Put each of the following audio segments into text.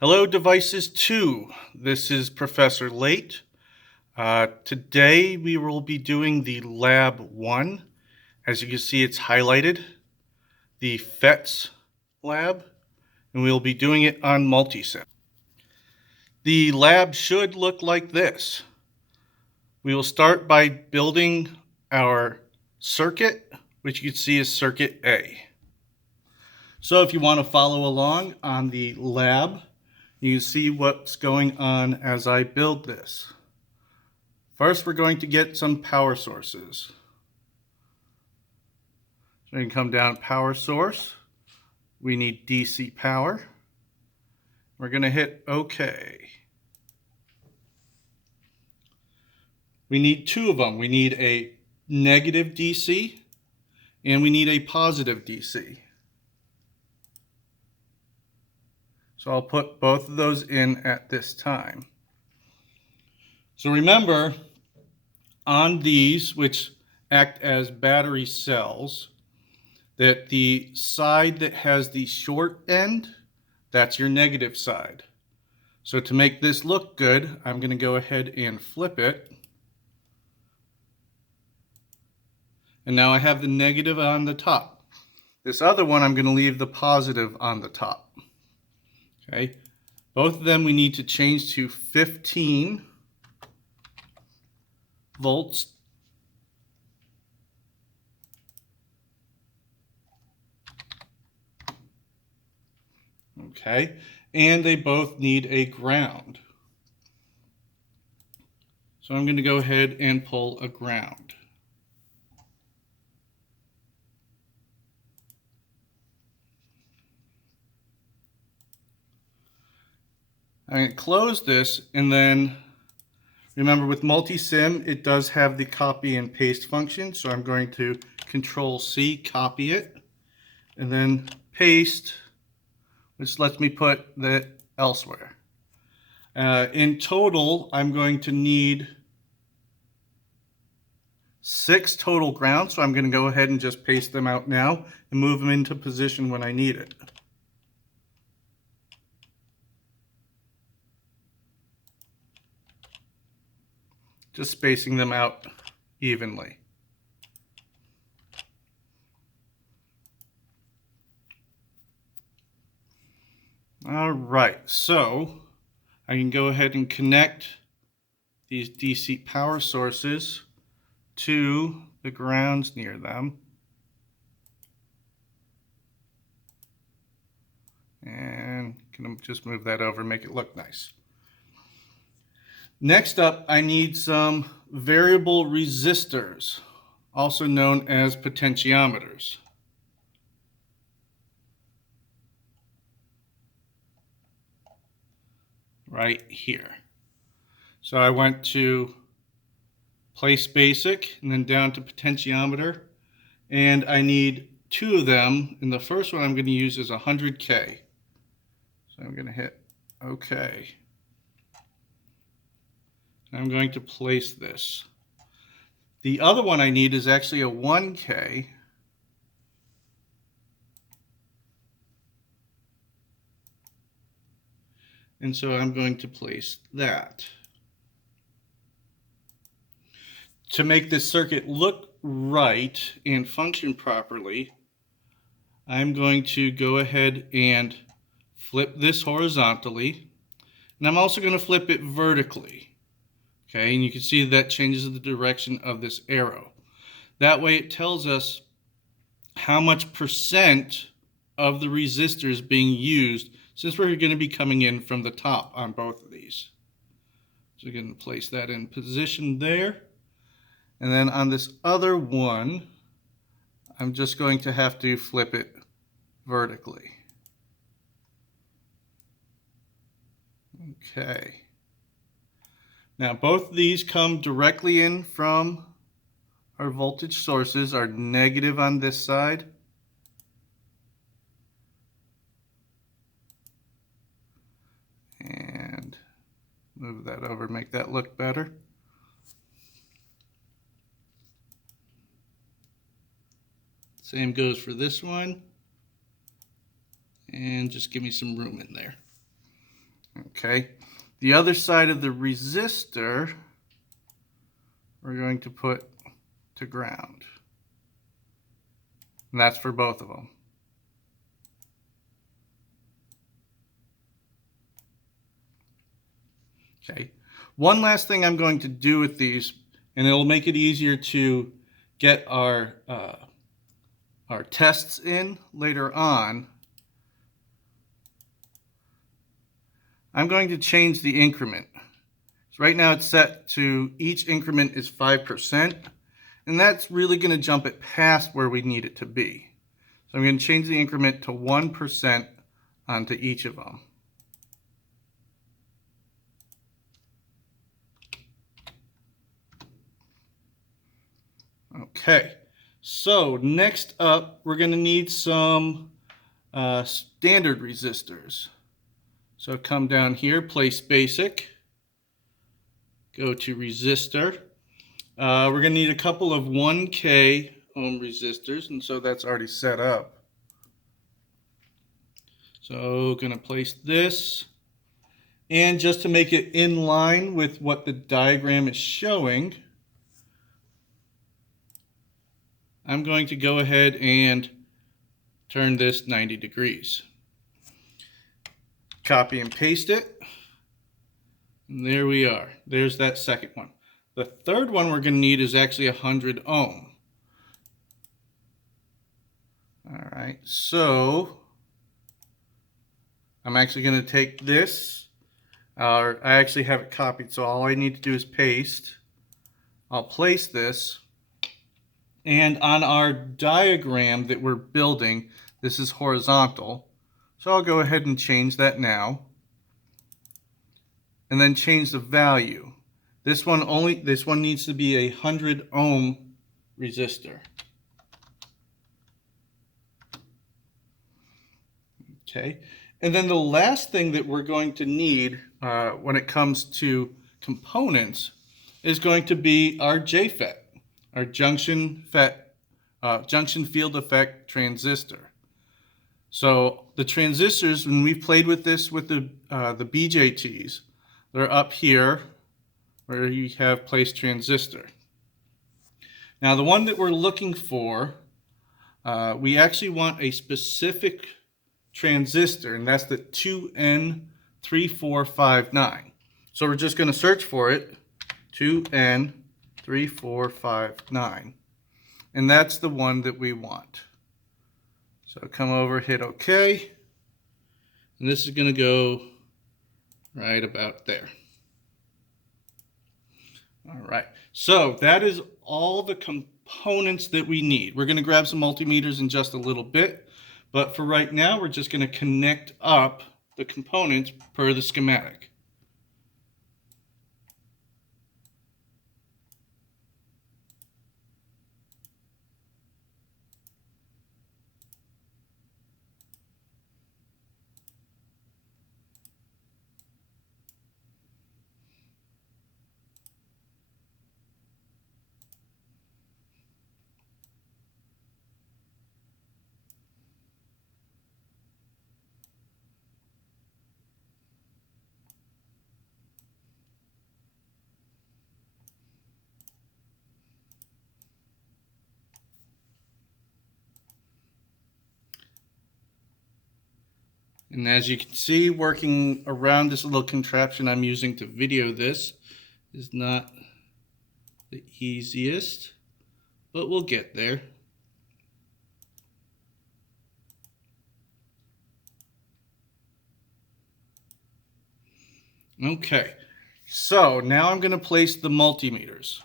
Hello, Devices 2. This is Professor Late. Today we will be doing the Lab 1. As you can see, it's highlighted, the FETS lab, and we'll be doing it on multisim. The lab should look like this. We will start by building our circuit, which you can see is circuit A. So if you want to follow along on the lab, you can see what's going on as I build this. First, we're going to get some power sources. So we can come down power source. We need DC power. We're going to hit OK. We need two of them. We need a negative DC and we need a positive DC. So I'll put both of those in at this time. So remember, on these, which act as battery cells, that the side that has the short end, that's your negative side. So to make this look good, I'm going to go ahead and flip it. And now I have the negative on the top. This other one, I'm going to leave the positive on the top. Okay. Both of them we need to change to 15 volts. Okay. And they both need a ground. So I'm going to go ahead and pull a ground. I'm going to close this, and then remember with multisim it does have the copy and paste function, so I'm going to Control C, copy it, and then paste, which lets me put that elsewhere. In total, I'm going to need 6 total grounds, so I'm going to go ahead and just paste them out now and move them into position when I need it. Just spacing them out evenly. All right, so I can go ahead and connect these DC power sources to the grounds near them. And can just move that over, make it look nice. Next up, I need some variable resistors, also known as potentiometers. Right here. So I went to place basic and then down to potentiometer, and I need 2 of them, and the first one I'm going to use is 100K. So I'm going to hit OK. I'm going to place this. The other one I need is actually a 1K. And so I'm going to place that. To make this circuit look right and function properly, I'm going to go ahead and flip this horizontally. And I'm also going to flip it vertically. Okay, and you can see that changes the direction of this arrow. That way it tells us how much percent of the resistor is being used, since we're going to be coming in from the top on both of these. So we're going to place that in position there. And then on this other one, I'm just going to have to flip it vertically. Okay. Now both of these come directly in from our voltage sources, are negative on this side. And move that over, make that look better. Same goes for this one. And just give me some room in there. Okay, the other side of the resistor we're going to put to ground. And that's for both of them. Okay, one last thing I'm going to do with these, and it'll make it easier to get our tests in later on. I'm going to change the increment. So right now it's set to each increment is 5%, and that's really going to jump it past where we need it to be. So I'm going to change the increment to 1% onto each of them. Okay, so next up we're going to need some standard resistors. So come down here, place basic, go to resistor. We're going to need a couple of 1K ohm resistors, and so that's already set up. So going to place this, and just to make it in line with what the diagram is showing, I'm going to go ahead and turn this 90 degrees. Copy and paste it. And there we are. There's that second one. The third one we're going to need is actually 100 ohm. All right, so I'm actually going to take this. I actually have it copied, so all I need to do is paste. I'll place this. And on our diagram that we're building, this is horizontal. So I'll go ahead and change that now. And then change the value. This one needs to be a 100 ohm resistor. Okay. And then the last thing that we're going to need when it comes to components is going to be our JFET, our junction field effect transistor. So the transistors, when we've played with this with the BJTs, they're up here where you have placed transistor. Now the one that we're looking for, we actually want a specific transistor, and that's the 2N3459. So we're just going to search for it, 2N3459. And that's the one that we want. So come over, hit OK. And this is going to go right about there. All right. So that is all the components that we need. We're going to grab some multimeters in just a little bit. But for right now, we're just going to connect up the components per the schematic. And as you can see, working around this little contraption I'm using to video this is not the easiest, but we'll get there. Okay, so now I'm going to place the multimeters.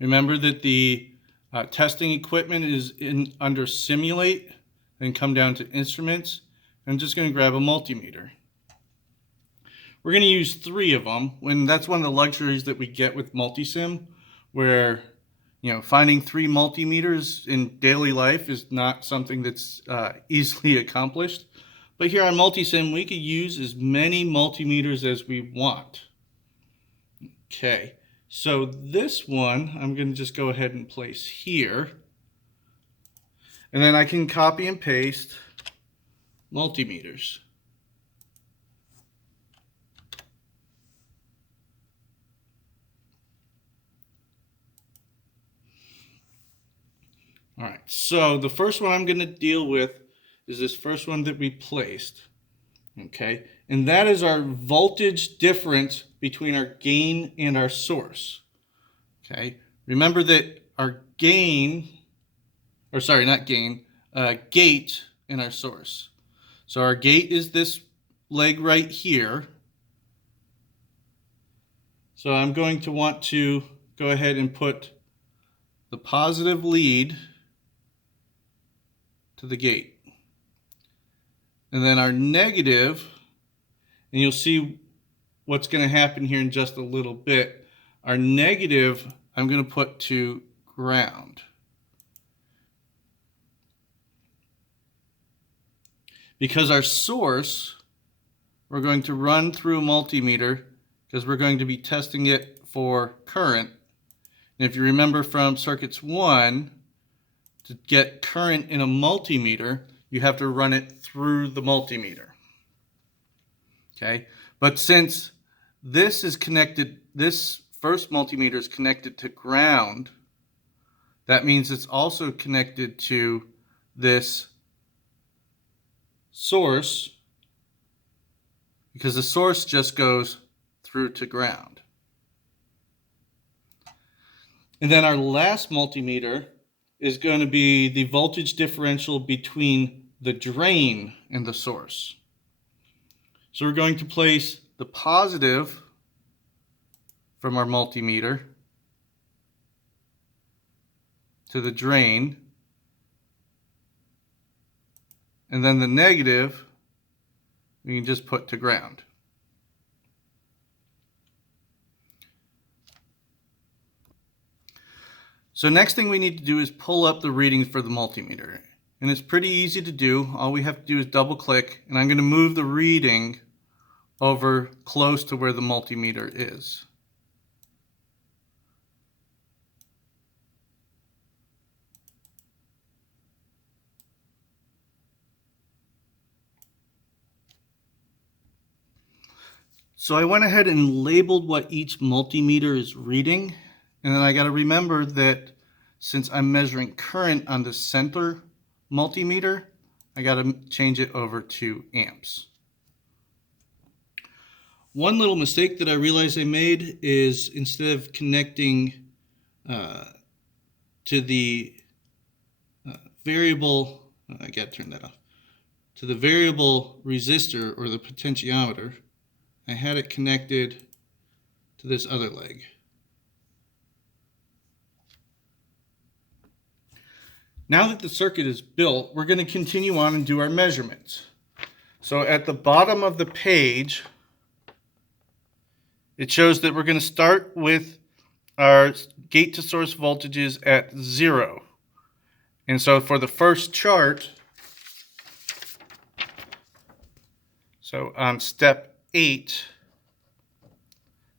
Remember that the testing equipment is under Simulate, then come down to Instruments. I'm just going to grab a multimeter. We're going to use 3 of them, and that's one of the luxuries that we get with Multisim, where finding 3 multimeters in daily life is not something that's easily accomplished. But here on Multisim, we could use as many multimeters as we want. Okay, so this one I'm going to just go ahead and place here. And then I can copy and paste multimeters. All right, so the first one I'm going to deal with is this first one that we placed. Okay, and that is our voltage difference between our gain and our source. Okay, remember that our gain, or sorry, not gain, gate and our source. So our gate is this leg right here. So I'm going to want to go ahead and put the positive lead to the gate. And then our negative, and you'll see what's going to happen here in just a little bit. Our negative, I'm going to put to ground. Because our source, we're going to run through a multimeter because we're going to be testing it for current. And if you remember from circuits 1, to get current in a multimeter, you have to run it through the multimeter. Okay, but since this is connected, this first multimeter is connected to ground, that means it's also connected to this source, because the source just goes through to ground. And then our last multimeter is going to be the voltage differential between the drain and the source. So we're going to place the positive from our multimeter to the drain, and then the negative we can just put to ground. So next thing we need to do is pull up the readings for the multimeter. And it's pretty easy to do. All we have to do is double click, and I'm going to move the reading over close to where the multimeter is. So I went ahead and labeled what each multimeter is reading, and then I got to remember that since I'm measuring current on the center multimeter, I got to change it over to amps. One little mistake that I realized I made is instead of connecting to the variable, I got to turn that off, to the variable resistor or the potentiometer, I had it connected to this other leg. Now that the circuit is built, we're going to continue on and do our measurements. So at the bottom of the page, it shows that we're going to start with our gate to source voltages at 0. And so for the first chart, so on step 8,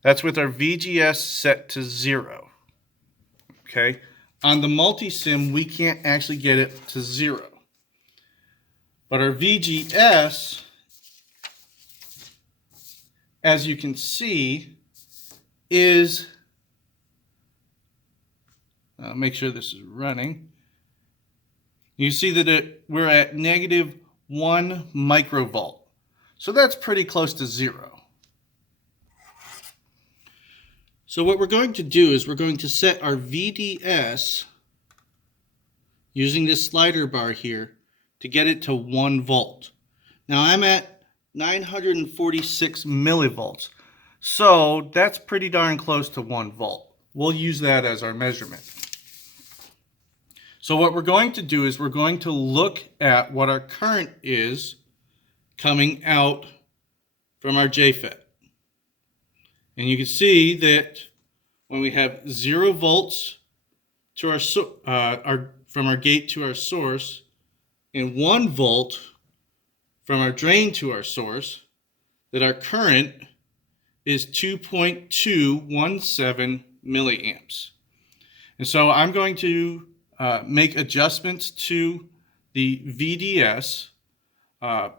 that's with our VGS set to 0. Okay. On the multisim, we can't actually get it to 0. But our VGS, as you can see, is, make sure this is running. You see that we're at -1 microvolt. So that's pretty close to 0. So what we're going to do is we're going to set our VDS using this slider bar here to get it to 1 volt. Now I'm at 946 millivolts. So that's pretty darn close to 1 volt. We'll use that as our measurement. So what we're going to do is we're going to look at what our current is coming out from our JFET. And you can see that when we have 0 volts to from our gate to our source, and 1 volt from our drain to our source, that our current is 2.217 milliamps. And so I'm going to make adjustments to the VDS.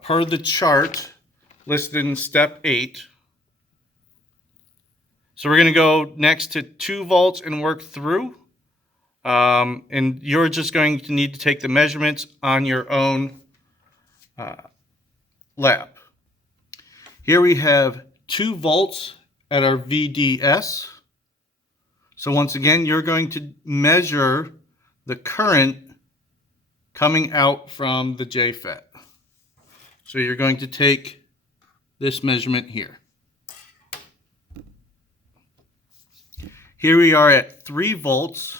per the chart listed in step 8. So we're going to go next to 2 volts and work through. And you're just going to need to take the measurements on your own lab. Here we have 2 volts at our VDS. So once again, you're going to measure the current coming out from the JFET. So you're going to take this measurement here. Here we are at 3 volts.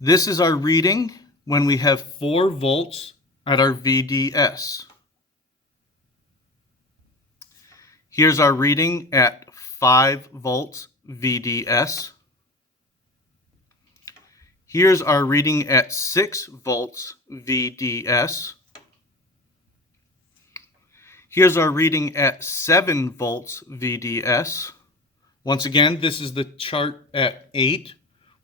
This is our reading when we have 4 volts at our VDS. Here's our reading at 5 volts VDS. Here's our reading at 6 volts VDS. Here's our reading at 7 volts VDS. Once again, this is the chart at 8,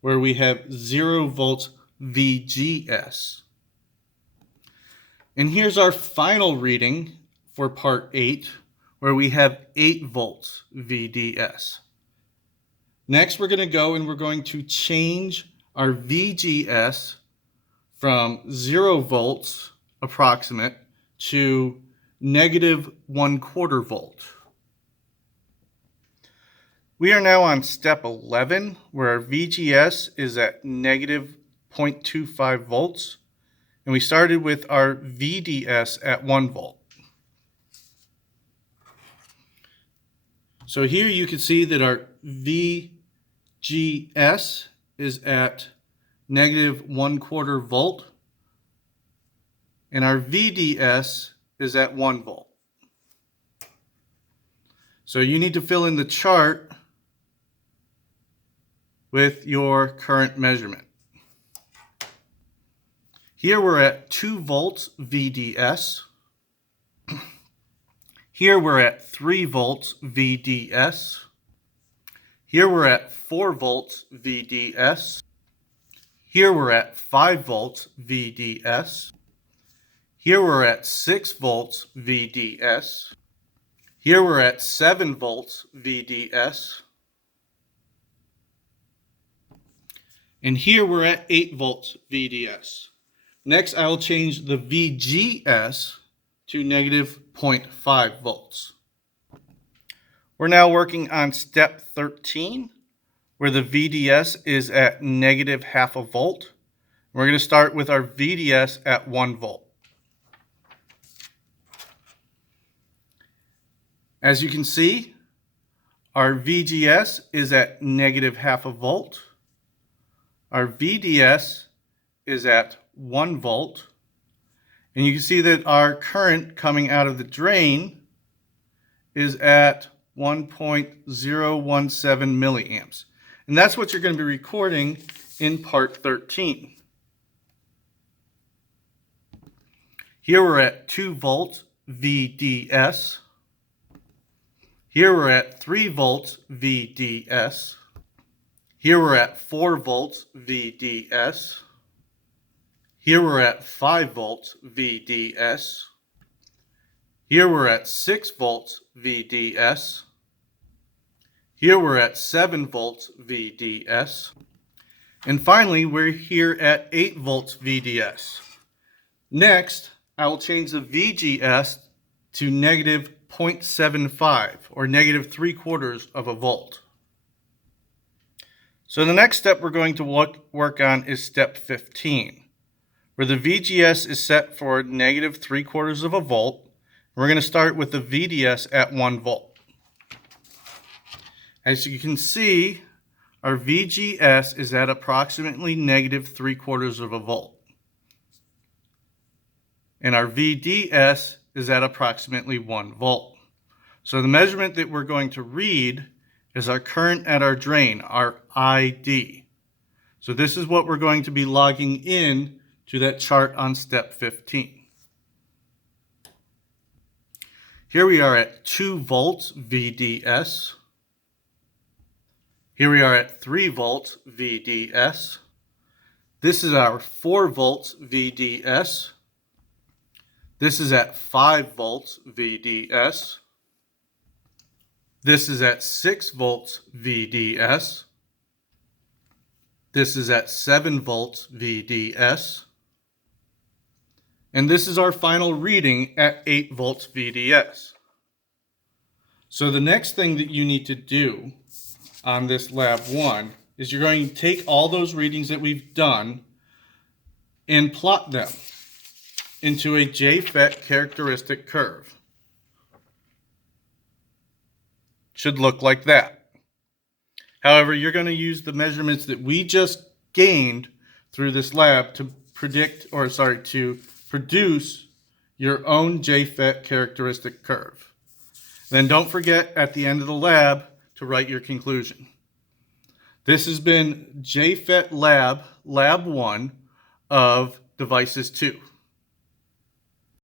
where we have 0 volts VGS. And here's our final reading for part 8, where we have 8 volts VDS. Next, we're going to go and we're going to change our VGS from 0 volts approximate to -1/4 volt. We are now on step 11, where our VGS is at -0.25 volts, and we started with our VDS at 1 volt. So here you can see that our VGS is at -1/4 volt, and our VDS is at 1 volt. So you need to fill in the chart with your current measurement. Here we're at 2 volts VDS. Here we're at 3 volts VDS. Here we're at 4 volts VDS. Here we're at 5 volts VDS. Here we're at 6 volts VDS. Here we're at 7 volts VDS. And here we're at 8 volts VDS. Next, I will change the VGS to -0.5 volts. We're now working on step 13, where the VDS is at -0.5 volt. We're going to start with our VDS at 1 volt. As you can see, our VGS is at -0.5 volt. Our VDS is at 1 volt. And you can see that our current coming out of the drain is at 1.017 milliamps. And that's what you're going to be recording in part 13. Here we're at 2 volts VDS. Here we're at 3 volts VDS. Here we're at 4 volts VDS. Here we're at 5 volts VDS. Here we're at 6 volts VDS. Here we're at 7 volts VDS. And finally, we're here at 8 volts VDS. Next, I will change the VGS to -0.75 or -3/4 of a volt. So the next step we're going to work on is step 15, where the VGS is set for -3/4 of a volt. We're going to start with the VDS at 1 volt. As you can see, our VGS is at approximately -3/4 of a volt. And our VDS is at approximately 1 volt. So the measurement that we're going to read is our current at our drain, our ID. So this is what we're going to be logging in to that chart on step 15. Here we are at 2 volts VDS. Here we are at 3 volts VDS. This is our 4 volts VDS. This is at 5 volts VDS. This is at 6 volts VDS. This is at 7 volts VDS. And this is our final reading at 8 volts VDS. So the next thing that you need to do on this lab 1 is you're going to take all those readings that we've done and plot them into a JFET characteristic curve. Should look like that. However, you're going to use the measurements that we just gained through this lab to to produce your own JFET characteristic curve. Then don't forget at the end of the lab to write your conclusion. This has been JFET Lab 1 of Devices 2.